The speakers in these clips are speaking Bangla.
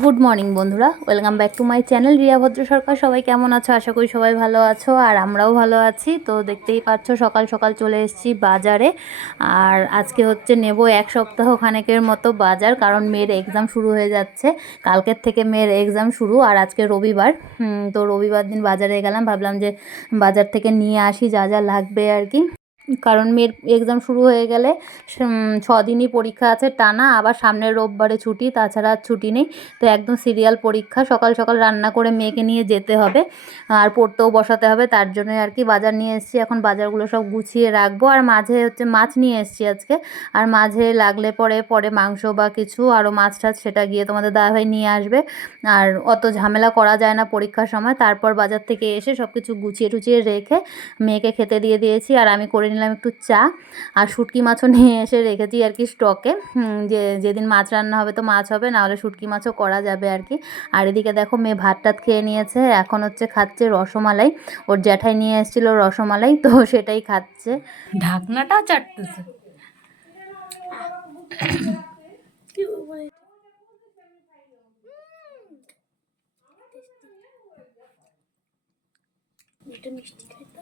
গুড মর্নিং বন্ধুরা। Welcome back to my channel Riya Bhadra Sarkar সবাই কেমন আছো? আশা করি সবাই ভালো আছো, আর আমরাও ভালো আছি। তো দেখতেই পাচ্ছ, সকাল সকাল চলে এসেছি বাজারে। আর আজকে হচ্ছে নেব এক সপ্তাহ খানেকের মতো বাজার, কারণ মেয়ের এক্সাম শুরু হয়ে যাচ্ছে। কালকের থেকে মেয়ের এক্সাম শুরু, আর আজকে রবিবার। তো রবিবার দিন বাজারে গেলাম, ভাবলাম যে বাজার থেকে নিয়ে আসি, যা যা লাগবে আর কি। কারণ মেয়ের এক্সাম শুরু হয়ে গেলে উম, ছদিনই পরীক্ষা আছে টানা আবার সামনের রোববারে ছুটি তাছাড়া আর ছুটি নেই। তো একদম সিরিয়াল পরীক্ষা সকাল সকাল রান্না করে মেয়েকে নিয়ে যেতে হবে আর পড়তেও বসাতে হবে তার জন্যই আর কি বাজার নিয়ে এসেছি। এখন বাজারগুলো সব গুছিয়ে রাখব আর মাঝে হচ্ছে মাছ নিয়ে এসেছি আজকে। আর মাঝে লাগলে পরে পরে মাংস বা কিছু আরও মাছ টাছ সেটা গিয়ে তোমাদের দাদাভাই নিয়ে আসবে। আর অত ঝামেলা করা যায় না পরীক্ষার সময় তারপর বাজার থেকে এসে সব কিছু গুছিয়ে টুচিয়ে রেখে মেয়েকে খেতে দিয়ে দিয়েছি আর আমি করে নিলাম একটু চা আর শুটকি মাছও নিয়ে এসে রেখেছি আর কি স্টকে। যে যেদিন মাছ রান্না হবে তো মাছ হবে নাহলে শুটকি মাছও করা যাবে আর কি। আর এদিকে দেখো মেয়ে ভাত টাত খেয়ে নিয়েছে এখন হচ্ছে খাচ্ছে রসমালাই। ওর জ্যাঠাই নিয়ে এসেছিল রসমালাই তো সেটাই খাচ্ছে। ঢাকনাটাও চাটতেছে। এটা মিষ্টি খাইতে?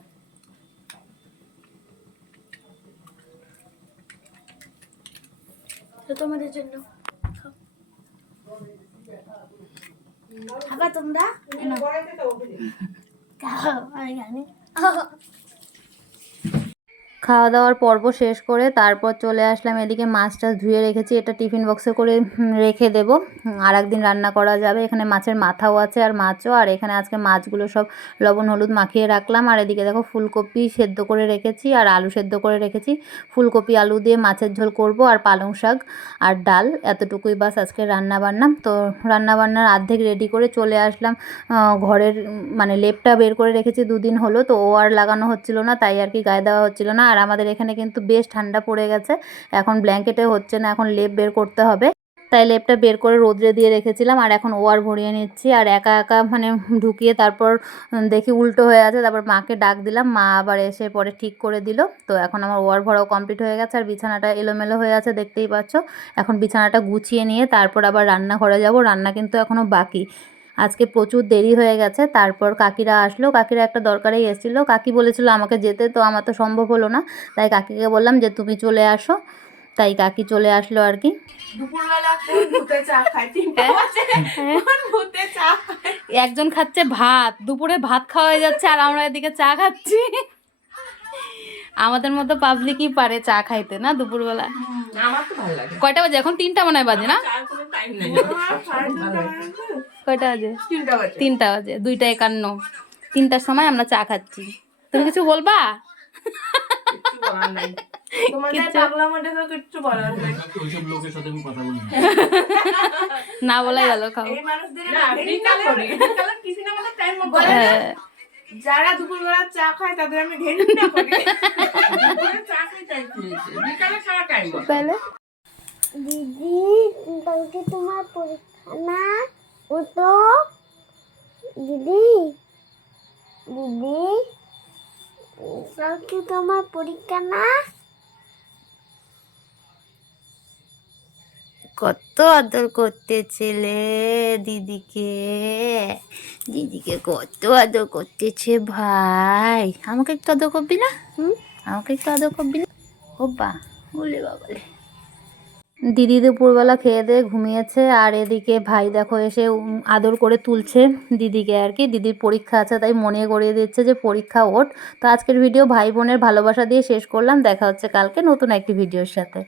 তোমাদের জন্য খাও। খাবা তোমরা খাও আমি জানি খাওয়া দাওয়ার পর্ব শেষ করে তারপর চলে আসলাম। এদিকে মাছ টাছ ধুয়ে রেখেছি। এটা টিফিন বক্সে করে রেখে দেবো। আর একদিন রান্না করা যাবে। এখানে মাছের মাথাও আছে আর মাছও। আর এখানে আজকে মাছগুলো সব লবণ, হলুদ মাখিয়ে রাখলাম। আর এদিকে দেখো ফুলকপি সেদ্ধ করে রেখেছি আর আলু সেদ্ধ করে রেখেছি। ফুলকপি, আলু দিয়ে মাছের ঝোল করব আর পালং শাক আর ডাল। এতটুকুই বাস আজকে রান্না বান্না তো রান্না বান্নার রেডি করে চলে আসলাম। ঘরের মানে লেপটা বের করে রেখেছি দুদিন হলো। তো ও আর লাগানো হচ্ছিল না, তাই আর কি গায়ে দেওয়া হচ্ছিল না। আর আমাদের এখানে কিন্তু বেশ ঠান্ডা পড়ে গেছে। এখন ব্ল্যাঙ্কেটে হচ্ছে না, এখন লেপ বের করতে হবে। তাই লেপটা বের করে রোদ্রে দিয়ে রেখেছিলাম আর এখন ওয়ার ভরিয়ে নিচ্ছি আর একা একা মানে ঢুকিয়ে তারপর দেখি উল্টো হয়ে আছে। তারপর মাকে ডাক দিলাম, মা আবার এসে পরে ঠিক করে দিল। তো এখন আমার ওয়ার ভরাও কমপ্লিট হয়ে গেছে আর বিছানাটা এলোমেলো হয়ে আছে, দেখতেই পাচ্ছ। এখন বিছানাটা গুছিয়ে নিয়ে তারপর আবার রান্নাঘরে যাব। রান্না কিন্তু এখনও বাকি। আজকে প্রচুর দেরি হয়ে গেছে তারপর কাকিরা আসলো কাকিরা একটা দরকারেই এসেছিল। কাকি বলেছিল আমাকে যেতে তো আমার তো সম্ভব হলো না তাই কাকিকে বললাম যে তুমি চলে আসো তাই কাকি চলে আসলো আর কি। ভূতে চা একজন খাচ্ছে ভাত দুপুরে ভাত খাওয়া হয়ে যাচ্ছে আর আমরা এদিকে চা খাচ্ছি। আমাদের মতো পাবলিকই পারে চা খাইতে না দুপুরবেলা? আমার তো ভালো লাগে। কয়টা বাজে? এখন তিনটা মনে হয় বাজে না? কয়টা বাজে? তিনটা বাজে। দুইটা একান্ন। তিনটার সময় আমরা চা খাচ্ছি। তুমি কিছু বলবা? না। বলাই গেল খাও। যারা দুপুরবেলা চা খায় তাদের আমি ঘেন্না করি। চা খাই টাইম বিকালে খাওয়া টাইম তাহলে দিদি কালকে তোমার পরীক্ষা না? ও তো? দিদি? দিদি? কালকে তোমার পরীক্ষা না? কত আদর করতে করতেছিলে দিদিকে। দিদিকে কত আদর করতেছে ভাই। আমাকে একটু আদর করবি না? হুম? আমাকে একটু আদর করবি না? ও বা, বলে বাবালে। দিদি দুপুরবেলা খেয়ে দিয়ে ঘুমিয়েছে, আর এদিকে ভাই দেখো এসে আদর করে তুলছে দিদিকে আর কি। দিদির পরীক্ষা আছে, তাই মনে করিয়ে দিচ্ছে যে পরীক্ষা ওঠ তো আজকের ভিডিও ভাই বোনের ভালোবাসা দিয়ে শেষ করলাম। দেখা হচ্ছে কালকে নতুন একটি ভিডিওর সাথে।